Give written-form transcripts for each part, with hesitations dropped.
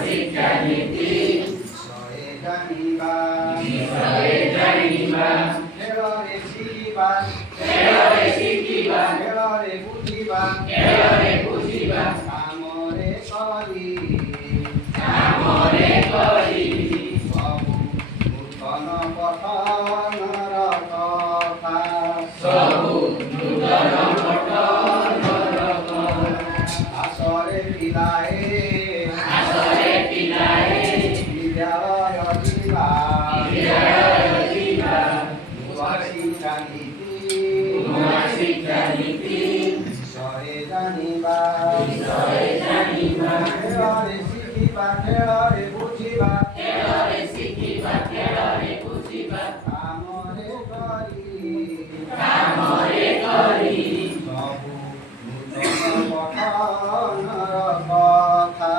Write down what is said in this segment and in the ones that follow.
ଶିକ୍ଷାନୀତି ବିଷୟରେ ଜାଣିବା ଖେଳରେ ଶିଖିବା ଖେଳରେ ବୁଝିବା କାମରେ କରି ସବୁ ନୂତନ ପଠନର କଥା ଆସରେ ପିଲାଏ ବିଦ୍ୟାଳୟ ଯିବା ନୂଆ ଶିକ୍ଷାନୀତି ବିଷୟରେ ଜାଣିବା ଖେଳରେ ଶିଖିବା ଖେଳରେ ବୁଝିବା କାମରେ କରି ସବୁ ନୂତନ ପଠନର କଥା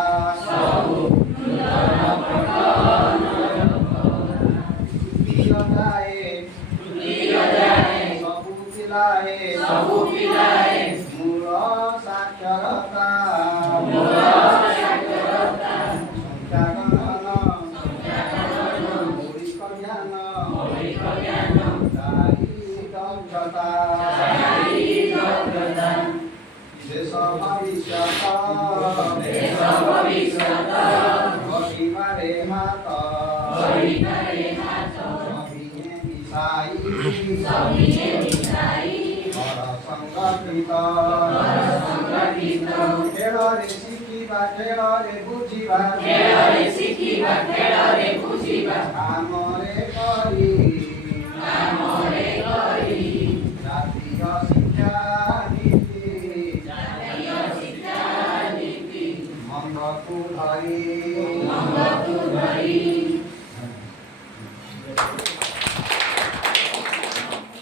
ସବୁ ପିଲାଏ ମୂଳ ସାକ୍ଷରତା ମୌଳିକ ଜ୍ଞାନ ଚାରି ଦକ୍ଷତା ଦେଶ ଭବିଷ୍ୟତ ଗଢ଼ିବାରେ ହାତ ସଭିଏ ମିଶାଇ ଘର ସଂଗଠିତ ଖେଳରେ ଶିଖିବା ଖେଳରେ ବୁଝିବା କାମରେ କରି ଜାତୀୟ ଶିକ୍ଷାନୀତି ମନ୍ଦକୁ ଧରି